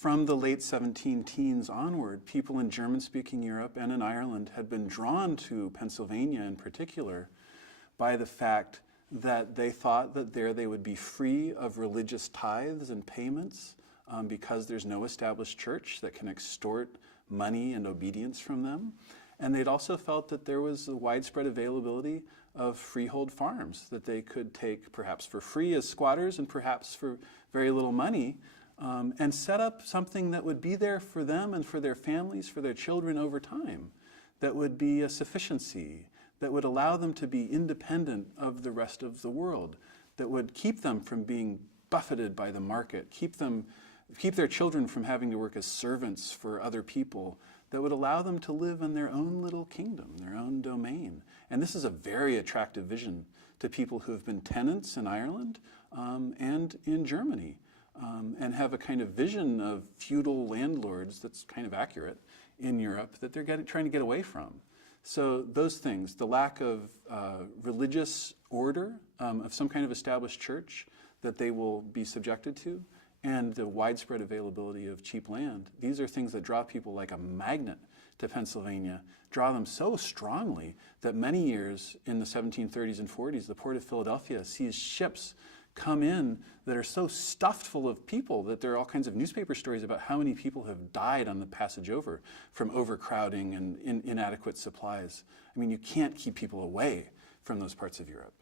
from the late 17 teens onward, people in German-speaking Europe and in Ireland had been drawn to Pennsylvania in particular by the fact that they thought that there they would be free of religious tithes and payments because there's no established church that can extort money and obedience from them. And they'd also felt that there was a widespread availability of freehold farms that they could take perhaps for free as squatters and perhaps for very little money, and set up something that would be there for them and for their families, for their children over time, that would be a sufficiency, that would allow them to be independent of the rest of the world, that would keep them from being buffeted by the market, keep their children from having to work as servants for other people, that would allow them to live in their own little kingdom, their own domain. And this is a very attractive vision to people who have been tenants in Ireland and in Germany, and have a kind of vision of feudal landlords that's kind of accurate in Europe that they're trying to get away from. So those things, the lack of religious order, of some kind of established church that they will be subjected to, and the widespread availability of cheap land, these are things that draw people like a magnet to Pennsylvania, draw them so strongly that many years in the 1730s and 40s, the Port of Philadelphia sees ships come in that are so stuffed full of people that there are all kinds of newspaper stories about how many people have died on the passage over from overcrowding and inadequate supplies. I mean, you can't keep people away from those parts of Europe.